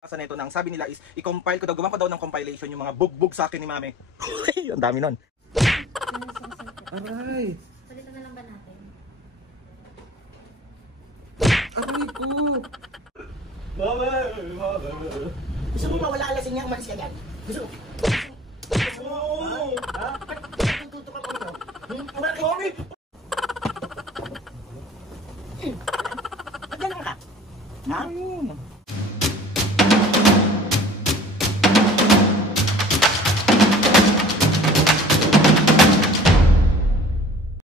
Asa nito nang sabi nila is i-compile ko daw, gawan ko daw ng compilation yung mga bugbog sa akin ni Mami. Ang dami nun. Aray. Palitan na lang ba natin? Aray ko. Gusto mo mawala ang lasing niya, umalis ka dyan. Gusto mo? Ha? Ba't tutukan ko ito? Mami! Magdalang ka? Ha?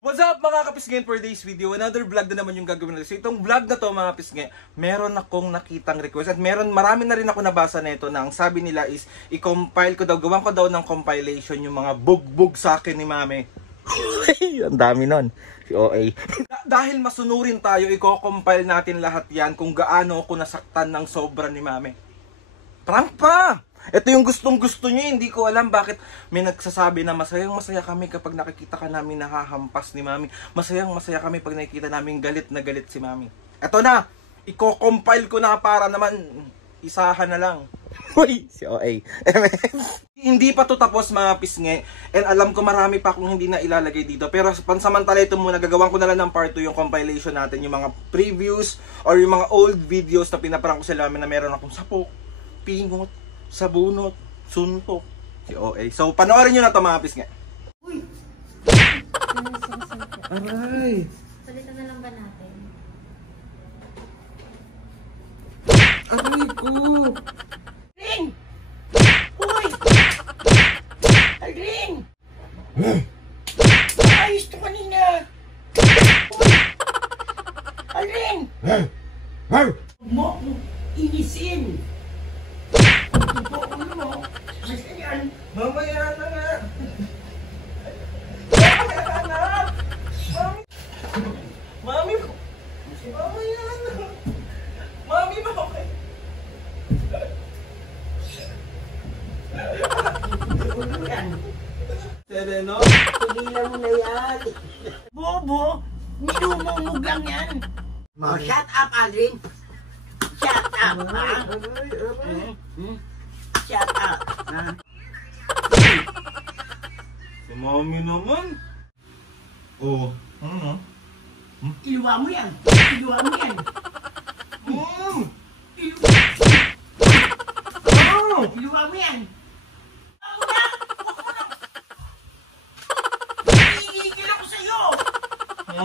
What's up mga kapisngin, for today's video, another vlog na naman yung gagawin natin. So itong vlog na to mga kapisngin, meron akong nakitang request at marami na rin ako nabasa na ito na ang sabi nila is i-compile ko daw, gawan ko daw ng compilation yung mga bugbog sa akin ni Mami. Ang dami nun. Si OA. Dahil masunurin tayo, i-compile natin lahat yan kung gaano ako nasaktan ng sobra ni Mami. Prank pa! Ito yung gustong-gusto niya, hindi ko alam bakit may nagsasabi na masayang-masaya kami kapag nakikita ka namin nahahampas ni Mami. Masayang-masaya kami pag nakikita namin galit na galit si Mami. Ito na! Iko-compile ko na para naman isahan na lang. Uy! Si OA. Hindi pa to tapos mga pisngi. And alam ko marami pa akong hindi na ilalagay dito. Pero pansamantala ito muna, gagawin ko na lang ng part 2 yung compilation natin. Yung mga previews or yung mga old videos na pinaprank ko sila na meron akong sapok, pingot, sabunot, suntok, si OA. So, panoorin nyo na ito mga pisngi. Uy! Aray! Palitan na lang ba natin? Aray ko! Alin! Uy! Alin! Ayos to kanina! Uy! Alin! Mo! Inisin! Mamaya na nga! Mamaya na! Mami! Mamaya na! Mami, bakit? Sereno? Tigilan mo na yan! Bobo! Nilumumog lang yan! Oh, shut up, Aldrin! Shut up, ha? Shut up, ha? Si Mami naman. Oh, ano? Iluwa mo yan! Iluwa mo yan! Iluwa mo yan! Ako na! Ako na! Hihigil ako sa'yo! Ano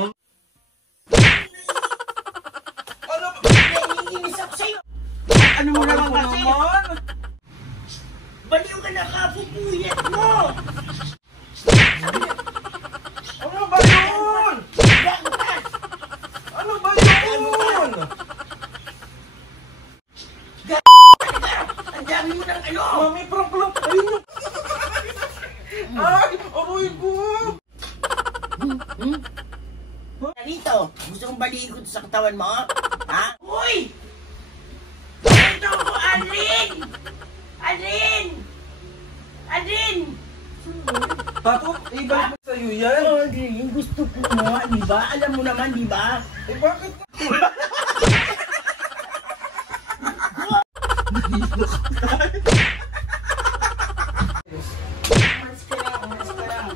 ba? Naiinis ako sa'yo! Ano mo naman kasi? Baliw ka na kapupuyat mo! Ano ba yun? Gangkas! Ano ba yun? Ang dami mo ng ano! Mami, prank lang. Ayun yung... Ay! Aroy ko! Narito, gusto kong baliin ko sa katawan mo? Ha? Uy! Ito ko, Alin! Alin! Alin! Tato, ibalik mo sa'yo yan. Alin, gusto ko mo, di ba? Alam mo naman, di ba? Eh, bakit? Umalis ka lang, umalis ka lang.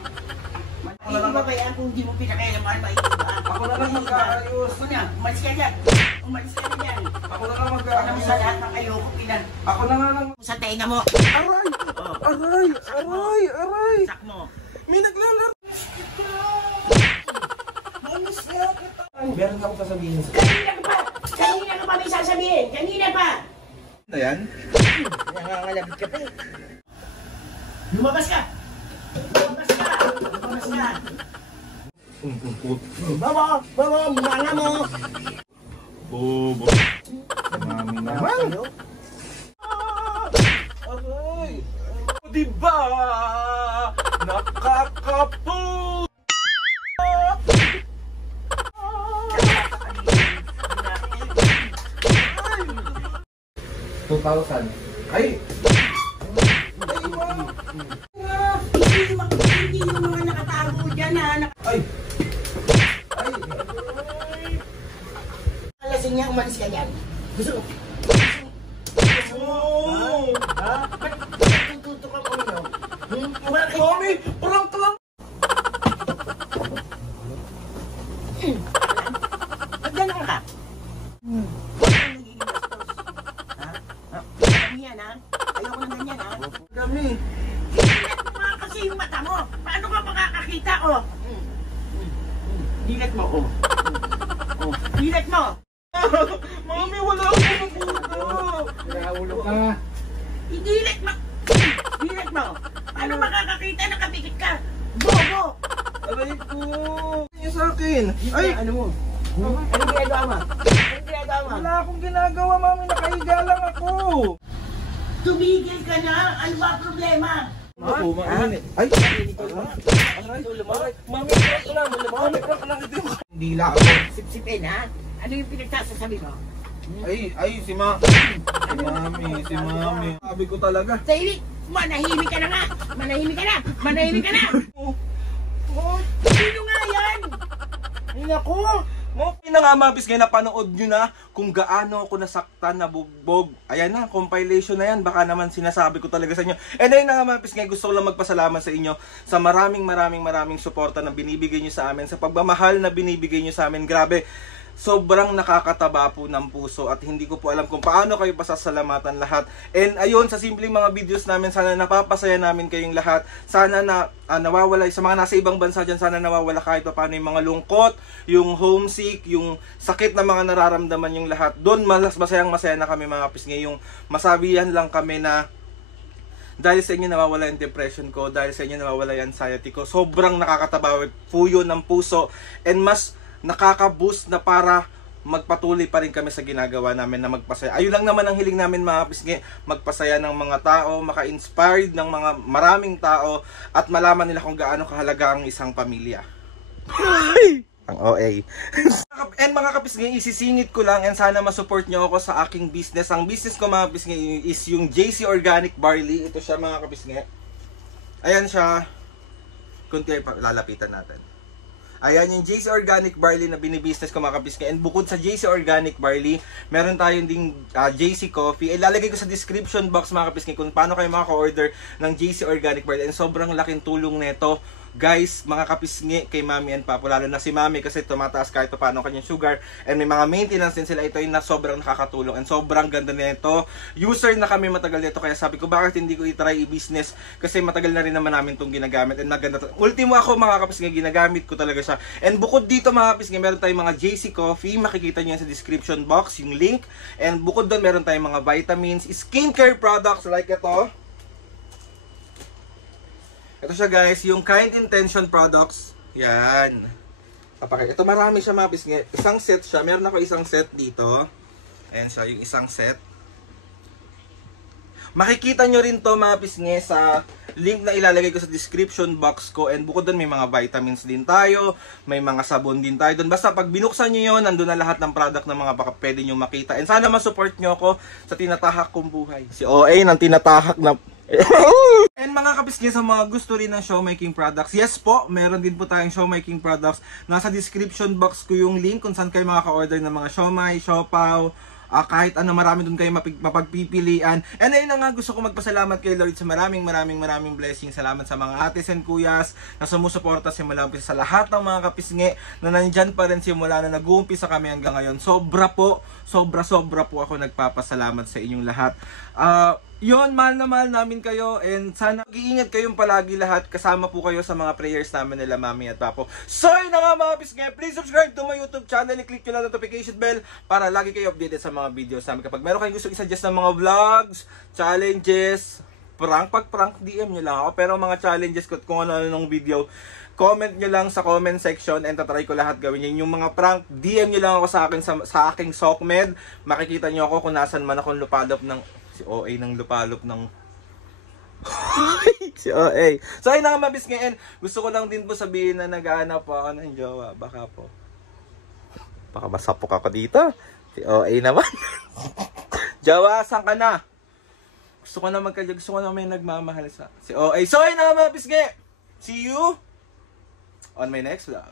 Hindi ba kaya kung di mo pinakailaman, maiiba? Ako na lang mag-aayos. Ako na, umalis ka dyan. Umalis ka na dyan. Ako na lang Alam mo mag-aayos. sa lahat ng ayoko, Ako na nga lang. sa tenga mo. Aray! Oh, Aray! Aray! Aray! sak mo. May naglalaro. Mamis nga kita. Meron akong sasabihin sa'yo. Kanina ka pa may sasabihin. Kanina pa. Ano yan? Nangangalabit ka pa eh. Lumabas ka! Lumabas ka! Lumabas ka! Babo! Babo! Mga mo! Bobo. Mami naman. Aray! Diba? Nakakapo! 2,000. Ay! Hindi yung mga nakatago dyan ha. Ay! Alasing niya, umalis ka dyan. Gusto mo? Oh! Ha? Ba't tututok ako nyo? Bakit? Mami, prank lang! Ba't ganun ka? Ba't ka nagiging bastos? Ha? Ha? Ano yan, ha? Ayoko ng ganyan, ha? Kami. Dilat mo nga kasi yung mata mo. Paano ka makakakita, oh? Dilat mo, oh. Dilat mo. Mami, wala akong puto. Nakaulo ka. Idilat mo. Dilat mo. Paano makakakita? Nakapikit ka. Bobo. Aray ko. Yung sa akin. Ay! Ano mo? Anong ginagawa mo? Anong ginagawa mo? Wala akong ginagawa, mami. Nakahiga lang ako. Tumigil ka na. Ano ba ang problema? Ako, mami. Ay! Aray! Aray! Mami, prank lang. Mami, prank lang. Ito yung kandila ako. Sip-sipin, ha? Ano yung pinagsasasabi mo? Si Mami. Sabi ko talaga. Tahimik! Manahimik ka na nga! Manahimik ka na! Manahimik ka na! Oh, Sino nga yan? ay nako. Okay na nga mga pisngay, napanood nyo na kung gaano ako nasaktan, nabugbog. Ayan na, compilation na yan. Baka naman sinasabi ko talaga sa inyo. And ayun na nga mga pisngay, gusto ko lang magpasalamat sa inyo sa maraming suporta na binibigay nyo sa amin, sa pagmamahal na binibigay nyo sa amin. Grabe, sobrang nakakataba po ng puso at hindi ko po alam kung paano kayo pasasalamatan lahat. And ayun, sa simpleng mga videos namin, sana napapasaya namin kayong lahat. Sana na nawawala, sa mga nasa ibang bansa dyan, sana nawawala kahit pa paano yung mga lungkot, yung homesick, yung sakit na mga nararamdaman yung lahat. Doon masayang-masaya na kami mga pisngay. Yung masabihan lang kami na dahil sa inyo nawawala yung depression ko, dahil sa inyo nawawala yung anxiety ko. Sobrang nakakataba po yun ng puso, and mas nakaka-boost na para magpatuloy pa rin kami sa ginagawa namin na magpasaya. Ayun lang naman ang hiling namin mga pisngi, magpasaya ng mga tao, maka-inspired ng mga maraming tao, at malaman nila kung gaano kahalaga ang isang pamilya. Ang OA. And mga kapisngi, isisingit ko lang and sana masupport nyo ako sa aking business. Ang business ko mga kapisngi is yung JC Organic Barley. Ito siya mga kapisngi. Ayan siya. Kunti pa, lalapitan natin. Ayan yung JC Organic Barley na binibusiness ko mga kapisngi. And bukod sa JC Organic Barley, meron tayong ding JC Coffee. Ilalagay ko sa description box mga kapisngi kung paano kayo makaka-order ng JC Organic Barley. And sobrang laking tulong nito, guys, mga kapisngi, kay Mami and Papo. Lalo na si Mami kasi tumataas kahit paano kanyang sugar. And may mga maintenance din sila. Ito yung na sobrang nakakatulong. And sobrang ganda nito. User na kami matagal nito. Kaya sabi ko, bakit hindi ko i-try i-business? Kasi matagal na rin naman namin itong ginagamit. And maganda. Ultimo ako mga kapisngi, ginagamit ko talaga siya. And bukod dito mga kapisngi, meron tayong mga JC Coffee. Makikita nyo yan sa description box, yung link. And bukod doon, meron tayong mga vitamins, skincare products like ito. Ito siya guys, yung Kind Intention products. Yan. Ito marami siya mga pisngi. Isang set siya. Meron ako isang set dito. Ayan siya, yung isang set. Makikita nyo rin to mga pisngi sa link na ilalagay ko sa description box ko. And bukod doon may mga vitamins din tayo. May mga sabon din tayo doon. Basta pag binuksan nyo yun, nandun na lahat ng product na mga baka pwede nyo makita. And sana masupport nyo ako sa tinatahak kong buhay. Si OA ng tinatahak na... And mga kapisngi, sa mga gusto rin ng showmaking products, yes po, meron din po tayong showmaking products. Nasa description box ko yung link kung saan kayo makaka-order ng mga siomai, siopaw, kahit ano, marami dun kayo mapagpipilian. And ayun na nga, gusto ko magpasalamat kay Lord sa maraming blessings. Salamat sa mga ates and kuyas na sumusuporta simula umpisa, sa lahat ng mga kapisngi na nandyan pa rin simula na nag-uumpisa kami hanggang ngayon. Sobra po ako nagpapasalamat sa inyong lahat. Yun, mahal na mahal namin kayo, and sana mag-iingat kayong palagi lahat. Kasama po kayo sa mga prayers namin nila Mami at Papo. So yun na nga mga pisngi, please subscribe to my YouTube channel, i-click nyo lang notification bell para lagi kayo updated sa mga videos namin. Kapag meron kayong gusto i-suggest ng mga vlogs, challenges, pag prank, DM nyo lang ako. Pero mga challenges kung ano-ano ng video, comment nyo lang sa comment section, and tatry ko lahat gawin yun. Yung mga prank, DM nyo lang ako sa aking SOCMED. Makikita nyo ako kung nasan man akong lupalop ng... Si OA ng lupalop ng... si OA. So ayun na nga mabis ngayon. Gusto ko lang din po sabihin na nag-aanap po ako ng jowa. Baka masapok ako dito. Si OA naman. Jowa, saan ka na? Gusto ko na may nagmamahal sa... Si OA. So ayun na nga mabis ngayon. See you on my next vlog.